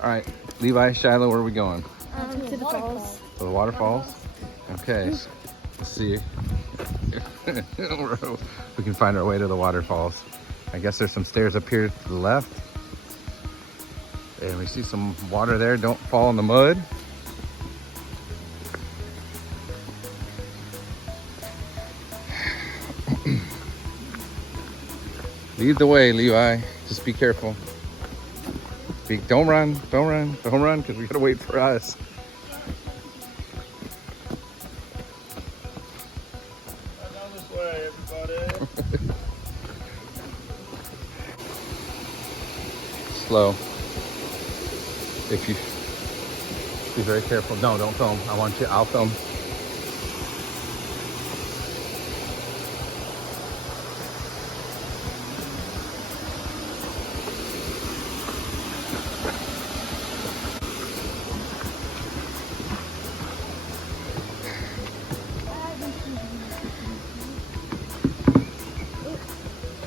All right, Levi, Shiloh, where are we going? To the falls. To the waterfalls? Okay, so let's see if we can find our way to the waterfalls. I guess there's some stairs up here to the left. And we see some water there. Don't fall in the mud. Lead the way, Levi. Just be careful. Don't run, because we gotta wait for us. Down this way, everybody. Slow. If you be very careful. No, don't film. I'll film.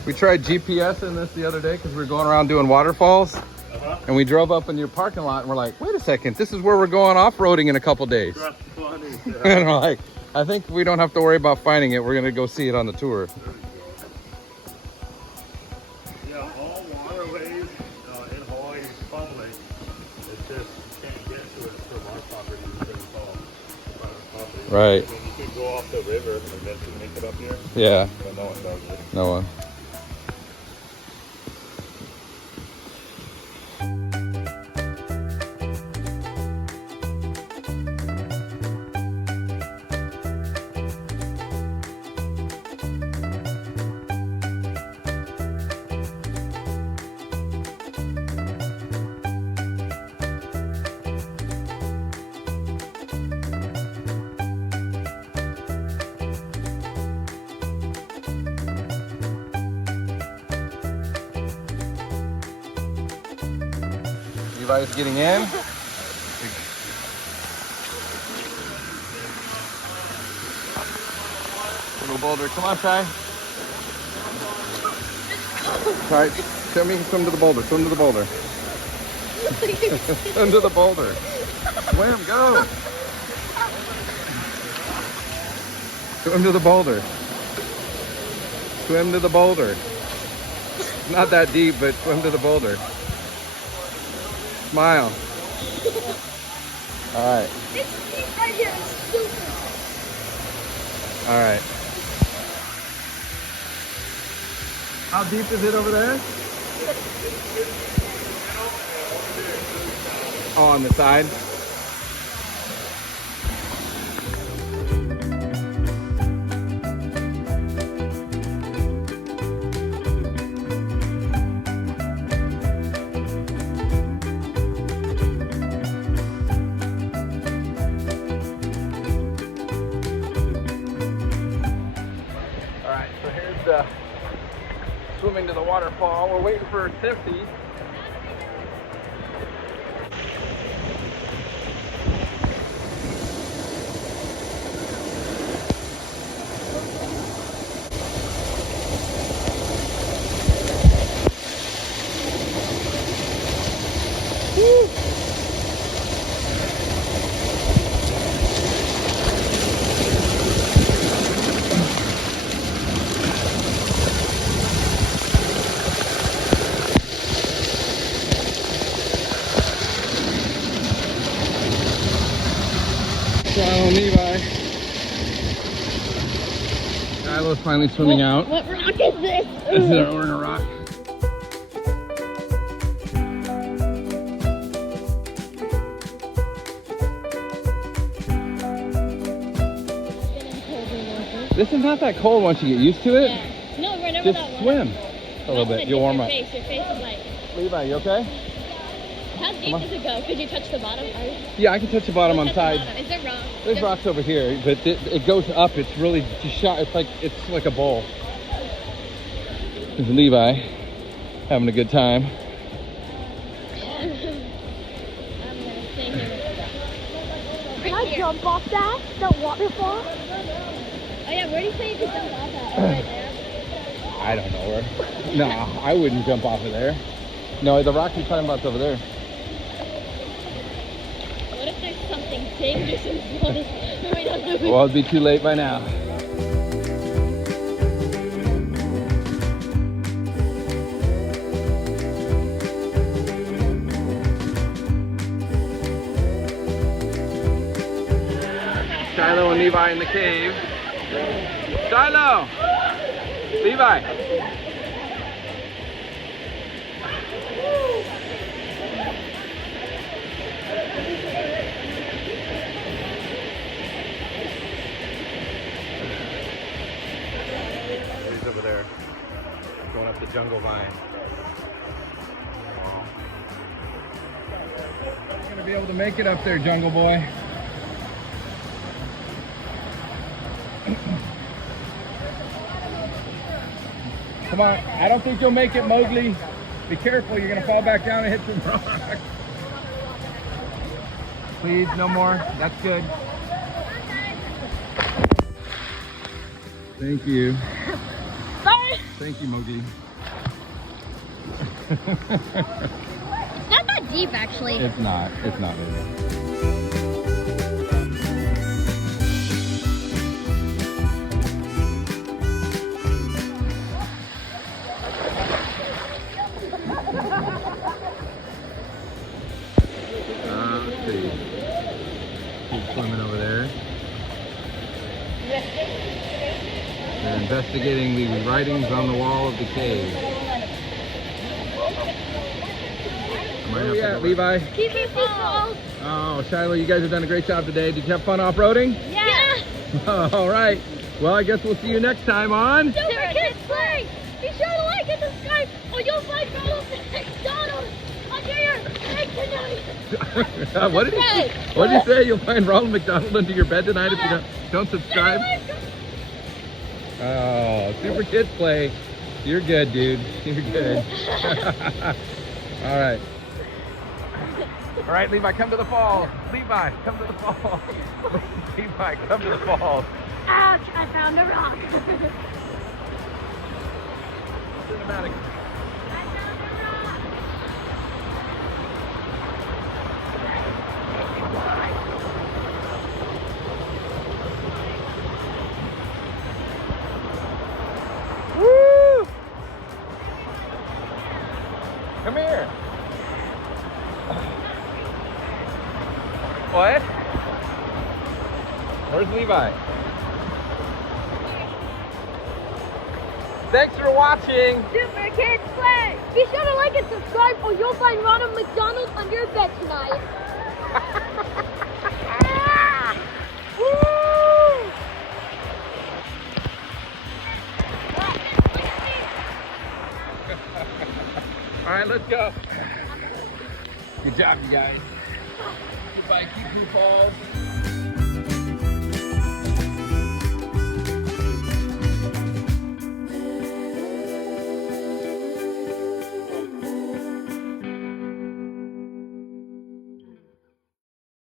We tried GPS in this the other day because we were going around doing waterfalls. And we drove up in your parking lot and we're like, wait a second, this is where we're going off-roading in a couple days. And we're like, I think we don't have to worry about finding it. We're going to go see it on the tour. Yeah, all waterways in Hawaii is public. It's just you can't get to it from our property because it's all private property. Right. And you can go off the river and eventually make it up here. Yeah. But no one does it. No one. Levi's getting in. Little boulder. Come on, Ty. Ty, swim to the boulder. Swim to the boulder. Swim to the boulder. Swim, go. Swim to the boulder. Swim to the boulder. It's not that deep, but swim to the boulder. Smile. All right. It's deep right here. It's super. All right. How deep is it over there? Oh, on the side? Swimming to the waterfall. We're waiting for Tiffy. Levi. Shiloh's finally swimming out. What rock is this? We're in a rock. This is not that cold once you get used to it. Yeah. No, we're never Just that swim a little bit. You'll warm up. Your face is like... Levi, you okay? How deep does it go? Could you touch the bottom? Yeah, I can touch the bottom on the side. Is there rocks? There's rocks over here, but it goes up. It's really just shot. It's like a bowl. There's Levi having a good time. I'm gonna stay here. Can I jump off that waterfall? Oh yeah, where do you say you could jump off at? Right there? I don't know where. No, I wouldn't jump off of there. No, the rock you're talking about's over there. What if there's something dangerous in the water? We don't know. Well, it'd be too late by now. Shiloh and Levi in the cave. Shiloh! Levi! He's over there, going up the jungle vine. You're gonna be able to make it up there, jungle boy. Come on, I don't think you'll make it, Mowgli. Be careful, you're gonna fall back down and hit some rocks. Please, no more. That's good. Thank you. Sorry. Thank you, Mowgli. It's not that deep, actually. It's not really. Let's see. Keep swimming over there. They're investigating the writings on the wall of the cave. Where are we at, Levi? Kipu Falls. Oh, Shiloh, you guys have done a great job today. Did you have fun off-roading? Yeah. All right. Well, I guess we'll see you next time on... Super Kids Play. Be sure to like and subscribe, or you'll find Ronald McDonald under your bed tonight. What did you say? You'll find Ronald McDonald under your bed tonight if you don't subscribe? Oh, Super Kids Play. You're good, dude. You're good. All right. All right, Levi, come to the falls. Levi, come to the falls. Levi, come to the falls. Ouch, I found a rock. Cinematic. Woo! Come here. What? Where's Levi? Thanks for watching. Super Kids Play. Be sure to like and subscribe, or you'll find Ronald McDonald under your bed tonight. Woo! All right, let's go. Good job, you guys. Goodbye, Kipu Falls.